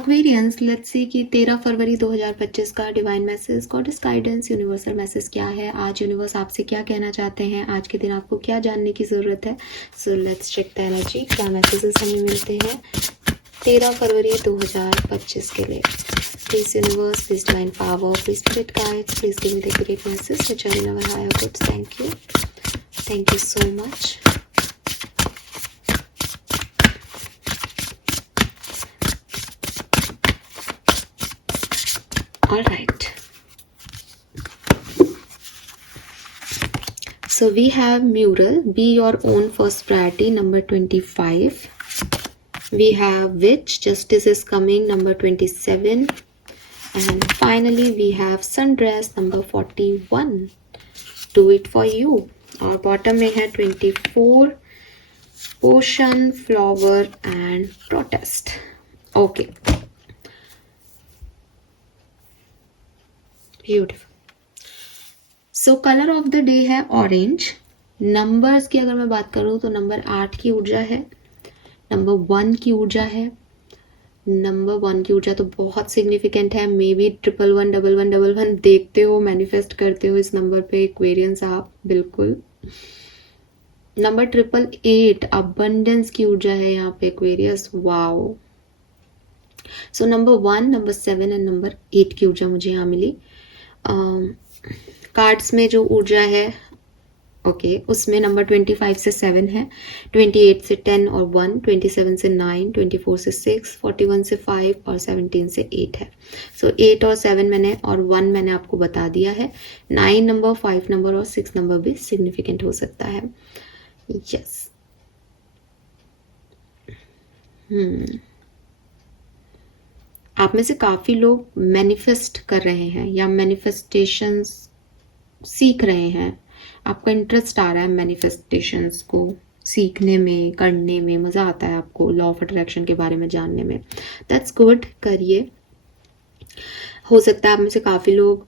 Aquarians, let's see कि 13 फरवरी 2025 का divine message, goddess guidance, universal message क्या है आज। यूनिवर्स आपसे क्या कहना चाहते हैं आज के दिन, आपको क्या जानने की ज़रूरत है। So let's check the energy, क्या मैसेजेस हमें मिलते हैं 13 फरवरी 2025 के लिए। Please universe, please divine power, please spirit guides, please give me the accurate message which are in our higher goods. Thank you so much. All right. So we have mural, be your own first priority, number 25. We have witch, justice is coming, number 27. And finally we have sundress, number 41. Do it for you. और bottom में है 24, potion, flower and protest. Okay. Beautiful. So colour of the day है orange. Numbers की अगर मैं बात करूँ तो नंबर 8 की ऊर्जा है, नंबर 1 की ऊर्जा है। नंबर 1 की ऊर्जा तो बहुत सिग्निफिकेंट है। मे बी 111111 देखते हो, मैनिफेस्ट करते हो इस नंबर पे एक्वेरियंस आप, बिल्कुल। नंबर 888 अबंडेंस की ऊर्जा है यहाँ पे Aquarius, wow. So number 1, number 7 and number 8 की ऊर्जा मुझे यहाँ मिली। कार्ड्स में जो ऊर्जा है ओके उसमें नंबर 25 से 7 है, 28 से 10 और 1, 27 से 9, 24 से 6, 41 से 5 और 17 से 8 है। सो 8 और 7 मैंने और 1 मैंने आपको बता दिया है। 9 नंबर, 5 नंबर और 6 नंबर भी सिग्निफिकेंट हो सकता है। यस आप में से काफी लोग मैनिफेस्ट कर रहे हैं या मैनिफेस्टेशंस सीख रहे हैं। आपका इंटरेस्ट आ रहा है मैनिफेस्टेशंस को सीखने में, करने में मज़ा आता है आपको, लॉ ऑफ अट्रैक्शन के बारे में जानने में। दैट्स गुड, करिए। हो सकता है आप में से काफ़ी लोग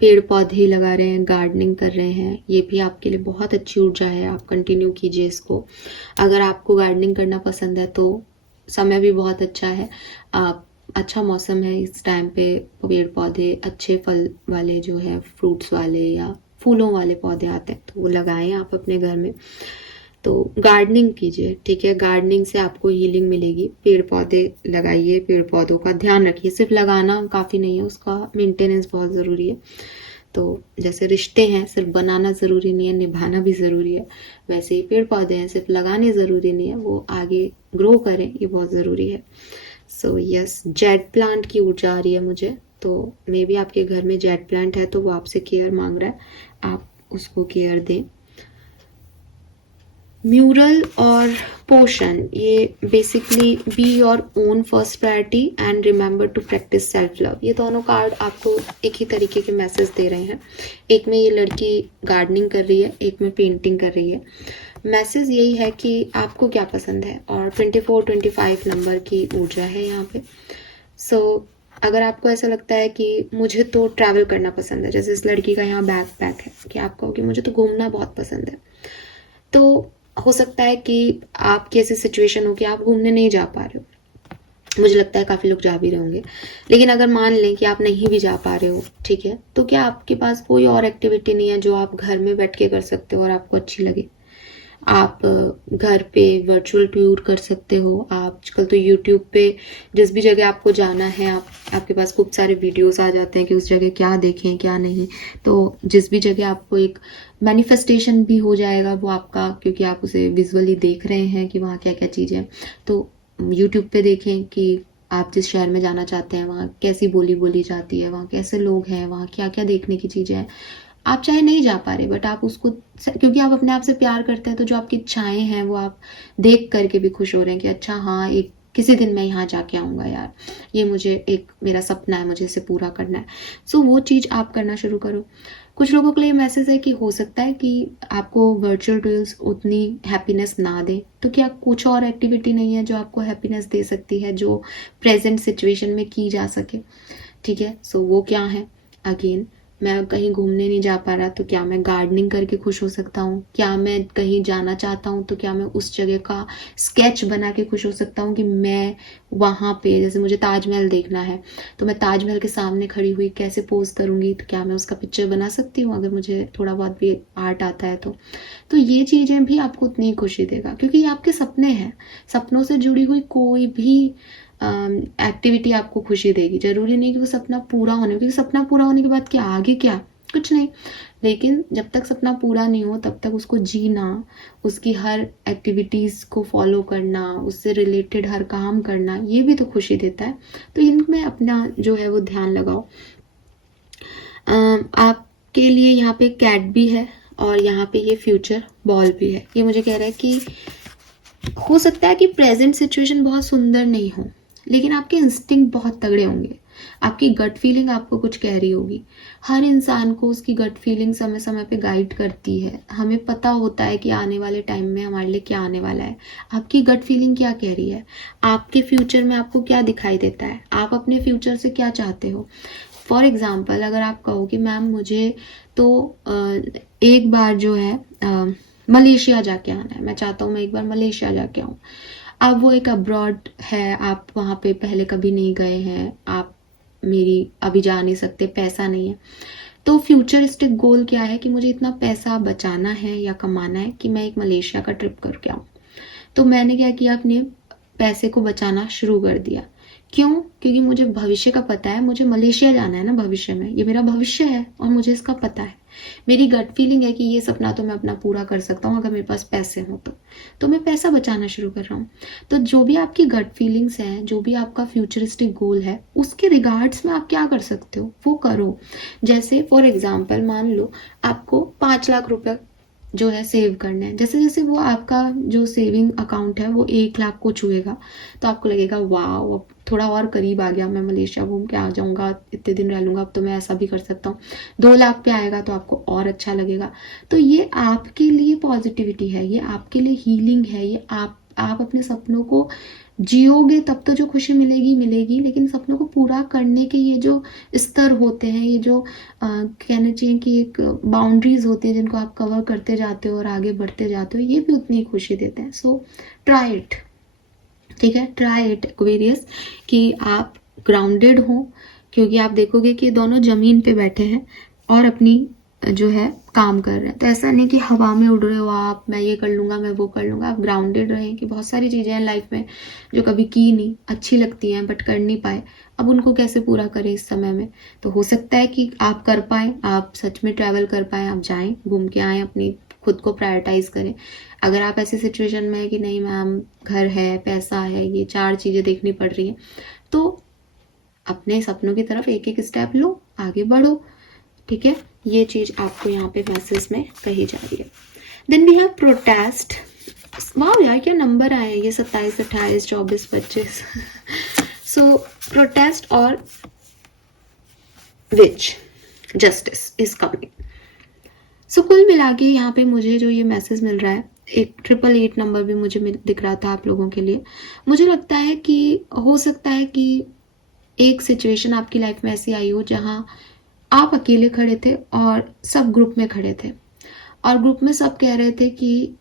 पेड़ पौधे लगा रहे हैं, गार्डनिंग कर रहे हैं, ये भी आपके लिए बहुत अच्छी ऊर्जा है। आप कंटिन्यू कीजिए इसको। अगर आपको गार्डनिंग करना पसंद है तो समय भी बहुत अच्छा है। आप अच्छा मौसम है इस टाइम पे, पेड़ पौधे अच्छे फल वाले जो है, फ्रूट्स वाले या फूलों वाले पौधे आते हैं तो वो लगाएं आप अपने घर में। तो गार्डनिंग कीजिए, ठीक है। गार्डनिंग से आपको हीलिंग मिलेगी। पेड़ पौधे लगाइए, पेड़ पौधों का ध्यान रखिए। सिर्फ लगाना काफ़ी नहीं है, उसका मेंटेनेंस बहुत ज़रूरी है। तो जैसे रिश्ते हैं, सिर्फ बनाना ज़रूरी नहीं है, निभाना भी ज़रूरी है। वैसे ही पेड़ पौधे हैं, सिर्फ लगाने ज़रूरी नहीं है, वो आगे ग्रो करें, ये बहुत ज़रूरी है। सो यस, जेड प्लांट की ऊर्जा आ रही है मुझे, तो मे बी आपके घर में जेड प्लांट है तो वो आपसे केयर मांग रहा है, आप उसको केयर दें। म्यूरल और पोशन, ये basically be your own first priority and remember to practise self love, ये दोनों कार्ड आपको एक ही तरीके के मैसेज दे रहे हैं। एक में ये लड़की गार्डनिंग कर रही है, एक में पेंटिंग कर रही है। मैसेज यही है कि आपको क्या पसंद है। और 24-25 नंबर की ऊर्जा है यहाँ पे। सो अगर आपको ऐसा लगता है कि मुझे तो ट्रैवल करना पसंद है, जैसे इस लड़की का यहाँ बैकपैक है कि आप कहो कि मुझे तो घूमना बहुत पसंद है, तो हो सकता है कि आपकी ऐसी सिचुएशन हो कि आप घूमने नहीं जा पा रहे हो। मुझे लगता है काफ़ी लोग जा भी रहे होंगे। लेकिन अगर मान लें कि आप नहीं भी जा पा रहे हो, ठीक है, तो क्या आपके पास कोई और एक्टिविटी नहीं है जो आप घर में बैठ के कर सकते हो और आपको अच्छी लगे। आप घर पे वर्चुअल टूर कर सकते हो। आजकल तो यूट्यूब पे जिस भी जगह आपको जाना है, आपके पास खूब सारे वीडियोस आ जाते हैं कि उस जगह क्या देखें क्या नहीं। तो जिस भी जगह आपको एक मैनिफेस्टेशन भी हो जाएगा वो आपका, क्योंकि आप उसे विजुअली देख रहे हैं कि वहाँ क्या क्या चीज़ें। तो यूट्यूब पे देखें कि आप जिस शहर में जाना चाहते हैं वहाँ कैसी बोली बोली जाती है, वहाँ कैसे लोग हैं, वहाँ क्या क्या देखने की चीज़ें हैं। आप चाहे नहीं जा पा रहे बट आप उसको, क्योंकि आप अपने आप से प्यार करते हैं, तो जो आपकी इच्छाएं हैं वो आप देख करके भी खुश हो रहे हैं कि अच्छा हाँ, एक किसी दिन मैं यहाँ जाके आऊँगा यार, ये मुझे एक मेरा सपना है, मुझे इसे पूरा करना है। सो वो चीज़ आप करना शुरू करो। कुछ लोगों के लिए मैसेज है कि हो सकता है कि आपको वर्चुअल टूल्स उतनी हैप्पीनेस ना दें, तो क्या कुछ और एक्टिविटी नहीं है जो आपको हैप्पीनेस दे सकती है, जो प्रेजेंट सिचुएशन में की जा सके, ठीक है। सो वो क्या है, अगेन मैं कहीं घूमने नहीं जा पा रहा तो क्या मैं गार्डनिंग करके खुश हो सकता हूँ? क्या मैं कहीं जाना चाहता हूँ तो क्या मैं उस जगह का स्केच बना के खुश हो सकता हूँ कि मैं वहाँ पे, जैसे मुझे ताजमहल देखना है तो मैं ताजमहल के सामने खड़ी हुई कैसे पोज करूँगी, तो क्या मैं उसका पिक्चर बना सकती हूँ अगर मुझे थोड़ा बहुत भी आर्ट आता है तो ये चीज़ें भी आपको उतनी ही खुशी देगा, क्योंकि ये आपके सपने हैं। सपनों से जुड़ी हुई कोई भी एक्टिविटी आपको खुशी देगी। ज़रूरी नहीं कि वो सपना पूरा होने, क्योंकि सपना पूरा होने के बाद क्या, आगे क्या, कुछ नहीं। लेकिन जब तक सपना पूरा नहीं हो तब तक उसको जीना, उसकी हर एक्टिविटीज़ को फॉलो करना, उससे रिलेटेड हर काम करना, ये भी तो खुशी देता है। तो इनमें अपना जो है वो ध्यान लगाओ। आपके लिए यहाँ पे कैट भी है और यहाँ पे ये फ्यूचर बॉल भी है। ये मुझे कह रहा है कि हो सकता है कि प्रेजेंट सिचुएशन बहुत सुंदर नहीं हो, लेकिन आपके इंस्टिंक्ट बहुत तगड़े होंगे। आपकी गट फीलिंग आपको कुछ कह रही होगी। हर इंसान को उसकी गट फीलिंग समय समय पे गाइड करती है। हमें पता होता है कि आने वाले टाइम में हमारे लिए क्या आने वाला है। आपकी गट फीलिंग क्या कह रही है? आपके फ्यूचर में आपको क्या दिखाई देता है? आप अपने फ्यूचर से क्या चाहते हो? फॉर एग्जाम्पल, अगर आप कहो कि मैम मुझे तो एक बार जो है मलेशिया जाके आना है, मैं चाहता हूँ मैं एक बार मलेशिया जाके आऊँ। अब वो एक अब्रॉड है, आप वहाँ पे पहले कभी नहीं गए हैं, आप मेरी अभी जा नहीं सकते, पैसा नहीं है। तो फ्यूचरिस्टिक गोल क्या है कि मुझे इतना पैसा बचाना है या कमाना है कि मैं एक मलेशिया का ट्रिप करके आऊँ। तो मैंने क्या किया, अपने पैसे को बचाना शुरू कर दिया। क्यों? क्योंकि मुझे भविष्य का पता है, मुझे मलेशिया जाना है ना भविष्य में, ये मेरा भविष्य है और मुझे इसका पता है। मेरी गट फीलिंग है कि ये सपना तो मैं अपना पूरा कर सकता हूँ अगर मेरे पास पैसे हो तो मैं पैसा बचाना शुरू कर रहा हूँ। तो जो भी आपकी गट फीलिंग्स हैं, जो भी आपका फ्यूचरिस्टिक गोल है, उसके रिगार्ड्स में आप क्या कर सकते हो वो करो। जैसे फॉर एग्जाम्पल मान लो आपको 5 लाख रुपए जो है सेव करना है। जैसे जैसे वो आपका जो सेविंग अकाउंट है वो 1 लाख को छुएगा तो आपको लगेगा वाह, अब थोड़ा और करीब आ गया, मैं मलेशिया घूम के आ जाऊंगा, इतने दिन रह लूंगा, अब तो मैं ऐसा भी कर सकता हूँ। 2 लाख पे आएगा तो आपको और अच्छा लगेगा। तो ये आपके लिए पॉजिटिविटी है, ये आपके लिए हीलिंग है, ये आप अपने सपनों को जियोगे तब तो जो खुशी मिलेगी मिलेगी, लेकिन सपनों को पूरा करने के ये जो स्तर होते हैं, ये जो कहना चाहिए कि एक बाउंड्रीज होती है जिनको आप कवर करते जाते हो और आगे बढ़ते जाते हो, ये भी उतनी खुशी देते हैं। सो ट्राई इट, ठीक है, ट्राई इट एक्वेरियस, कि आप ग्राउंडेड हो, क्योंकि आप देखोगे कि दोनों जमीन पे बैठे हैं और अपनी जो है काम कर रहे हैं। तो ऐसा नहीं कि हवा में उड़ रहे हो आप, मैं ये कर लूंगा, मैं वो कर लूंगा। आप ग्राउंडेड रहें कि बहुत सारी चीज़ें हैं लाइफ में जो कभी की नहीं, अच्छी लगती हैं बट कर नहीं पाए, अब उनको कैसे पूरा करें इस समय में। तो हो सकता है कि आप कर पाएँ, आप सच में ट्रैवल कर पाएँ, आप जाएँ घूम के आएँ, अपनी खुद को प्रायोरिटाइज करें। अगर आप ऐसी सिचुएशन में है कि नहीं मैम घर है, पैसा है, ये 4 चीज़ें देखनी पड़ रही हैं, तो अपने सपनों की तरफ एक एक स्टेप लो, आगे बढ़ो, ठीक है। ये चीज़ आपको यहाँ पे मैसेज में कही जा रही है। Then we have protest. वाह यार क्या नंबर आए, ये 27, 28, 24, 25। सो प्रोटेस्ट और विच जस्टिस इज कमिंग। सो कुल मिला के यहाँ पे मुझे जो ये मैसेज मिल रहा है, एक 888 नंबर भी मुझे दिख रहा था आप लोगों के लिए। मुझे लगता है कि हो सकता है कि एक सिचुएशन आपकी लाइफ में ऐसी आई हो जहाँ आप अकेले खड़े थे और सब ग्रुप में खड़े थे, और ग्रुप में सब कह रहे थे कि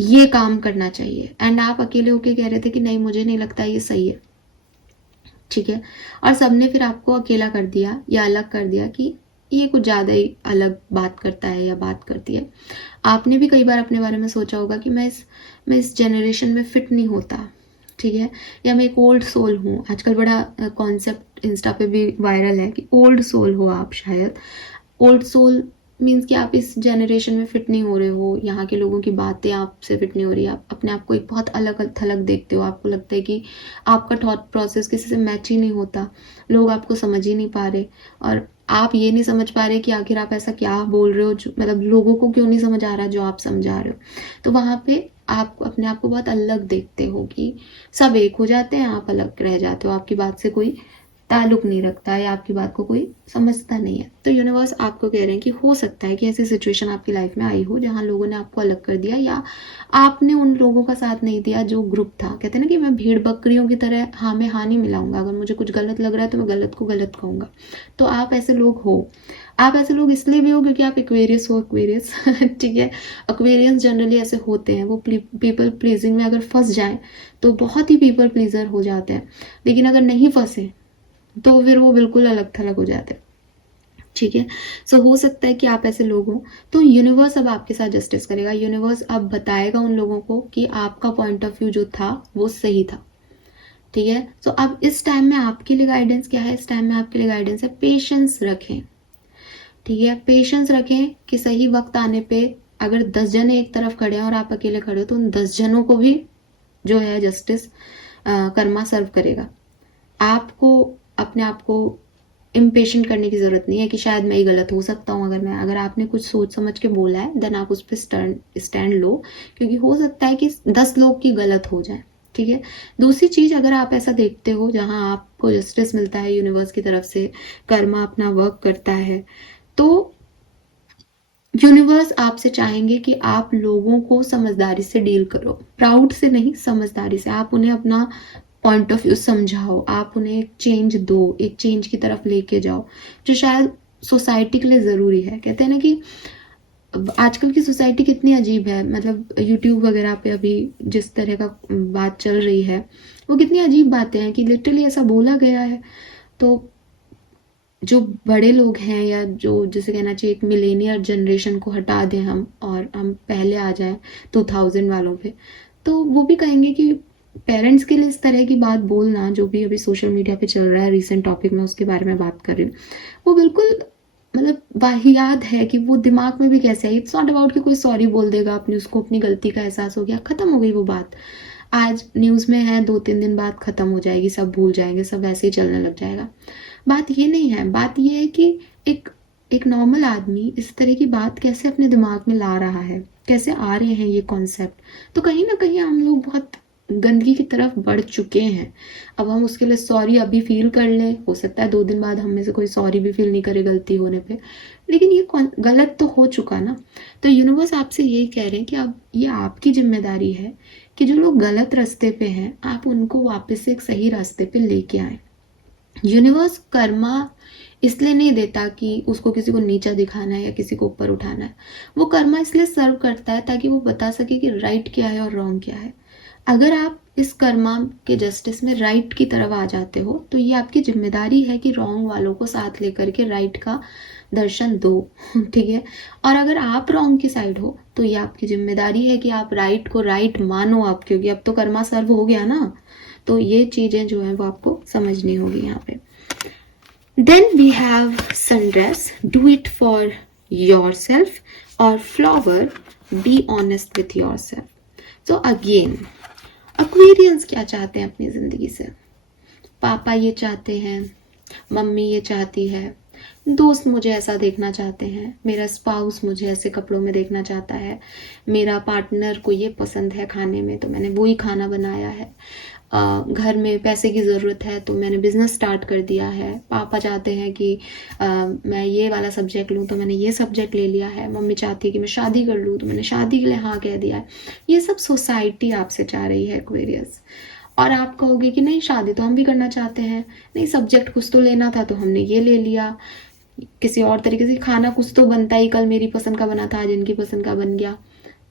ये काम करना चाहिए, एंड आप अकेले होके कह रहे थे कि नहीं मुझे नहीं लगता ये सही है, ठीक है। और सबने फिर आपको अकेला कर दिया या अलग कर दिया कि ये कुछ ज़्यादा ही अलग बात करता है या बात करती है। आपने भी कई बार अपने बारे में सोचा होगा कि मैं इस जनरेशन में फिट नहीं होता, ठीक है, या मैं एक ओल्ड सोल हूँ। आजकल बड़ा कॉन्सेप्ट इंस्टा पे भी वायरल है कि ओल्ड सोल हो आप। शायद ओल्ड सोल मीन्स कि आप इस जनरेशन में फिट नहीं हो रहे हो, यहाँ के लोगों की बातें आपसे फिट नहीं हो रही, आप अपने आप को एक बहुत अलग थलग देखते हो, आपको लगता है कि आपका थॉट प्रोसेस किसी से मैच ही नहीं होता, लोग आपको समझ ही नहीं पा रहे, और आप ये नहीं समझ पा रहे कि आखिर आप ऐसा क्या बोल रहे हो, जो मतलब लोगों को क्यों नहीं समझ आ रहा जो आप समझा रहे हो। तो वहाँ पे आप अपने आप को बहुत अलग देखते हो कि सब एक हो जाते हैं, आप अलग रह जाते हो, आपकी बात से कोई ताल्लुक नहीं रखता या आपकी बात को कोई समझता नहीं है। तो यूनिवर्स आपको कह रहे हैं कि हो सकता है कि ऐसी सिचुएशन आपकी लाइफ में आई हो जहाँ लोगों ने आपको अलग कर दिया या आपने उन लोगों का साथ नहीं दिया जो ग्रुप था। कहते हैं ना कि मैं भीड़ बकरियों की तरह हाँ में हाँ नहीं मिलाऊंगा, अगर मुझे कुछ गलत लग रहा है तो मैं गलत को गलत कहूंगा। तो आप ऐसे लोग हो। आप ऐसे लोग इसलिए भी हो क्योंकि आप एक्वेरियस हो, एक्वेरियस ठीक है। एक्वेरियंस जनरली ऐसे होते हैं, वो पीपल प्लीजिंग में अगर फंस जाएं तो बहुत ही पीपल प्लीजर हो जाते हैं, लेकिन अगर नहीं फंसे तो फिर वो बिल्कुल अलग थलग हो जाते हैं। ठीक है। सो हो सकता है कि आप ऐसे लोग हो, तो यूनिवर्स अब आपके साथ जस्टिस करेगा। यूनिवर्स अब बताएगा उन लोगों को कि आपका पॉइंट ऑफ व्यू जो था वो सही था। ठीक है। सो अब इस टाइम में आपके लिए गाइडेंस क्या है? इस टाइम में आपके लिए गाइडेंस है पेशेंस रखें। ठीक है, पेशेंस रखें कि सही वक्त आने पे अगर 10 जने एक तरफ खड़े हैं और आप अकेले खड़े हो तो उन 10 जनों को भी जो है जस्टिस कर्मा सर्व करेगा। आपको अपने आप को इम्पेशेंट करने की जरूरत नहीं है कि शायद मैं ही गलत हो सकता हूँ। अगर आपने कुछ सोच समझ के बोला है देन आप उस पर स्टैंड लो, क्योंकि हो सकता है कि 10 लोग की गलत हो जाए। ठीक है। दूसरी चीज, अगर आप ऐसा देखते हो जहां आपको जस्टिस मिलता है यूनिवर्स की तरफ से, कर्मा अपना वर्क करता है, तो यूनिवर्स आपसे चाहेंगे कि आप लोगों को समझदारी से डील करो, प्राउड से नहीं, समझदारी से। आप उन्हें अपना पॉइंट ऑफ व्यू समझाओ, आप उन्हें एक चेंज दो, एक चेंज की तरफ लेके जाओ जो शायद सोसाइटी के लिए ज़रूरी है। कहते हैं ना कि आजकल की सोसाइटी कितनी अजीब है, मतलब यूट्यूब वगैरह पे अभी जिस तरह का बात चल रही है वो कितनी अजीब बातें हैं कि लिटरली ऐसा बोला गया है। तो जो बड़े लोग हैं या जो जैसे कहना चाहिए एक मिलेनियर जनरेशन को हटा दें हम और हम पहले आ जाएं 2000 वालों पे, तो वो भी कहेंगे कि पेरेंट्स के लिए इस तरह की बात बोलना, जो भी अभी सोशल मीडिया पे चल रहा है रिसेंट टॉपिक में उसके बारे में बात कर रही हूँ, वो बिल्कुल मतलब वाहियात है कि वो दिमाग में भी कैसे आई। इट्स नॉट अबाउट कि कोई सॉरी बोल देगा, अपनी उसको अपनी गलती का एहसास हो गया, खत्म हो गई वो बात। आज न्यूज़ में है, 2-3 दिन बाद खत्म हो जाएगी, सब भूल जाएंगे, सब ऐसे ही चलने लग जाएगा। बात ये नहीं है, बात ये है कि एक एक नॉर्मल आदमी इस तरह की बात कैसे अपने दिमाग में ला रहा है, कैसे आ रहे हैं ये कॉन्सेप्ट। तो कहीं ना कहीं हम लोग बहुत गंदगी की तरफ बढ़ चुके हैं। अब हम उसके लिए सॉरी अभी फील कर लें, हो सकता है 2 दिन बाद हम में से कोई सॉरी भी फील नहीं करे गलती होने पे, लेकिन ये गलत तो हो चुका ना। तो यूनिवर्स आपसे यही कह रहे हैं कि अब ये आपकी जिम्मेदारी है कि जो लोग गलत रास्ते पे हैं आप उनको वापस से एक सही रास्ते पे लेके आए। यूनिवर्स कर्मा इसलिए नहीं देता कि उसको किसी को नीचा दिखाना है या किसी को ऊपर उठाना है। वो कर्मा इसलिए सर्व करता है ताकि वो बता सके कि राइट क्या है और रॉन्ग क्या है। अगर आप इस कर्मा के जस्टिस में राइट की तरफ आ जाते हो तो ये आपकी जिम्मेदारी है कि रॉन्ग वालों को साथ लेकर के राइट का दर्शन दो। ठीक है। और अगर आप रॉन्ग की साइड हो तो ये आपकी जिम्मेदारी है कि आप राइट को राइट मानो आप, क्योंकि अब तो कर्मा सर्व हो गया ना। तो ये चीजें जो है वो आपको समझनी होगी यहाँ पे। Then we have sundress, do it for yourself, और flower, be honest with yourself. So again Aquarians क्या चाहते हैं अपनी जिंदगी से? पापा ये चाहते हैं, मम्मी ये चाहती है, दोस्त मुझे ऐसा देखना चाहते हैं, मेरा स्पाउस मुझे ऐसे कपड़ों में देखना चाहता है, मेरा पार्टनर को ये पसंद है खाने में तो मैंने वही खाना बनाया है, घर में पैसे की ज़रूरत है तो मैंने बिजनेस स्टार्ट कर दिया है, पापा चाहते हैं कि मैं ये वाला सब्जेक्ट लूँ तो मैंने ये सब्जेक्ट ले लिया है, मम्मी चाहती है कि मैं शादी कर लूँ तो मैंने शादी के लिए हाँ कह दिया है। ये सब सोसाइटी आपसे चाह रही है एक्वेरियस। और आप कहोगे कि नहीं शादी तो हम भी करना चाहते हैं, नहीं सब्जेक्ट कुछ तो लेना था तो हमने ये ले लिया, किसी और तरीके से खाना कुछ तो बनता ही, कल मेरी पसंद का बना था आज इनकी पसंद का बन गया।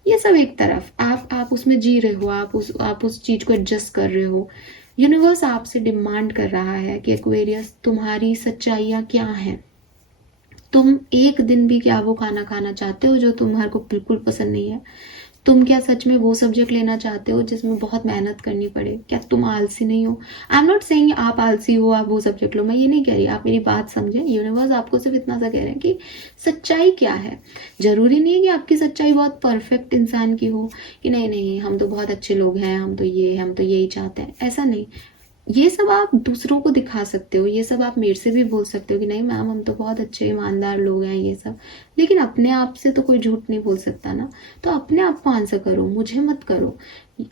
ये सब एक तरफ, आप उसमें जी रहे हो, आप उस चीज को एडजस्ट कर रहे हो। यूनिवर्स आपसे डिमांड कर रहा है कि एक्वेरियस तुम्हारी सच्चाइयाँ क्या हैं। तुम एक दिन भी क्या वो खाना खाना चाहते हो जो तुम्हारे को बिल्कुल पसंद नहीं है? तुम क्या सच में वो सब्जेक्ट लेना चाहते हो जिसमें बहुत मेहनत करनी पड़े? क्या तुम आलसी नहीं हो? आई एम नॉट सेइंग आप आलसी हो, आप वो सब्जेक्ट लो, मैं ये नहीं कह रही, आप मेरी बात समझें। यूनिवर्स आपको सिर्फ इतना सा कह रहे हैं कि सच्चाई क्या है। जरूरी नहीं है कि आपकी सच्चाई बहुत परफेक्ट इंसान की हो कि नहीं नहीं हम तो बहुत अच्छे लोग हैं, हम तो ये हम तो यही चाहते हैं, ऐसा नहीं। ये सब आप दूसरों को दिखा सकते हो, ये सब आप मेरे से भी बोल सकते हो कि नहीं मैम हम तो बहुत अच्छे ईमानदार लोग हैं ये सब, लेकिन अपने आप से तो कोई झूठ नहीं बोल सकता ना। तो अपने आप को आंसर करो, मुझे मत करो।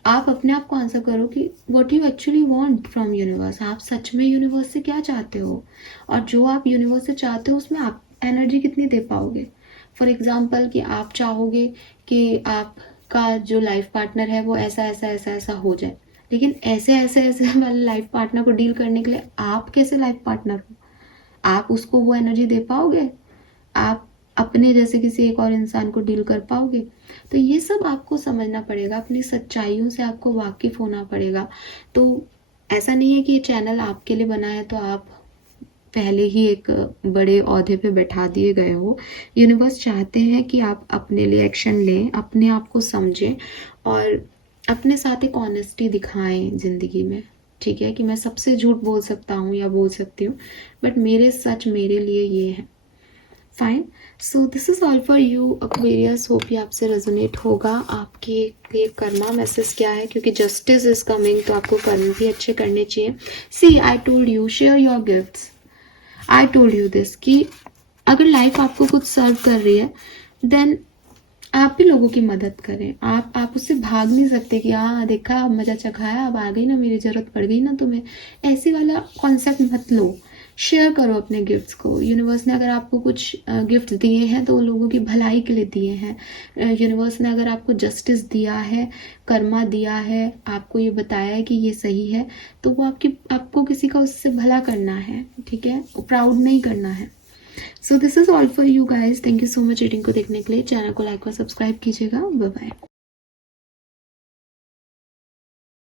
आप अपने आप को आंसर करो कि what you actually want from universe, आप सच में यूनिवर्स से क्या चाहते हो, और जो आप यूनिवर्स से चाहते हो उसमें आप एनर्जी कितनी दे पाओगे। फॉर एग्जाम्पल कि आप चाहोगे कि आपका जो लाइफ पार्टनर है वो ऐसा ऐसा ऐसा ऐसा हो जाए, लेकिन ऐसे ऐसे ऐसे वाले लाइफ पार्टनर को डील करने के लिए आप कैसे लाइफ पार्टनर हो, आप उसको वो एनर्जी दे पाओगे, आप अपने जैसे किसी एक और इंसान को डील कर पाओगे। तो ये सब आपको समझना पड़ेगा, अपनी सच्चाइयों से आपको वाकिफ होना पड़ेगा। तो ऐसा नहीं है कि ये चैनल आपके लिए बना है तो आप पहले ही एक बड़े ओहदे पे बैठा दिए गए हो। यूनिवर्स चाहते हैं कि आप अपने लिए एक्शन लें, अपने आप को समझें और अपने साथ एक ऑनेस्टी दिखाएं ज़िंदगी में। ठीक है कि मैं सबसे झूठ बोल सकता हूँ या बोल सकती हूँ, बट मेरे सच मेरे लिए ये है। Fine, so this is all for you Aquarius. Hope ये आपसे रेजोनेट होगा। आपके लिए कर्मा मैसेज क्या है, क्योंकि जस्टिस इज कमिंग तो आपको कर्म भी अच्छे करने चाहिए। See I told you share your gifts, I told you this कि अगर लाइफ आपको कुछ सर्व कर रही है देन आप भी लोगों की मदद करें। आप उससे भाग नहीं सकते कि हाँ देखा अब मजा चखाया अब आ गई ना मेरी जरूरत पड़ गई ना तुम्हें, ऐसे वाला कॉन्सेप्ट मत लो। शेयर करो अपने गिफ्ट्स को। यूनिवर्स ने अगर आपको कुछ गिफ्ट दिए हैं तो लोगों की भलाई के लिए दिए हैं। यूनिवर्स ने अगर आपको जस्टिस दिया है, कर्मा दिया है, आपको ये बताया है कि ये सही है, तो वो आपको किसी का उससे भला करना है, ठीक है, प्राउड नहीं करना है। So this is all for you guys. Thank you so much reading को देखने के लिए। चैनल को लाइक और सब्सक्राइब कीजिएगा। Bye bye.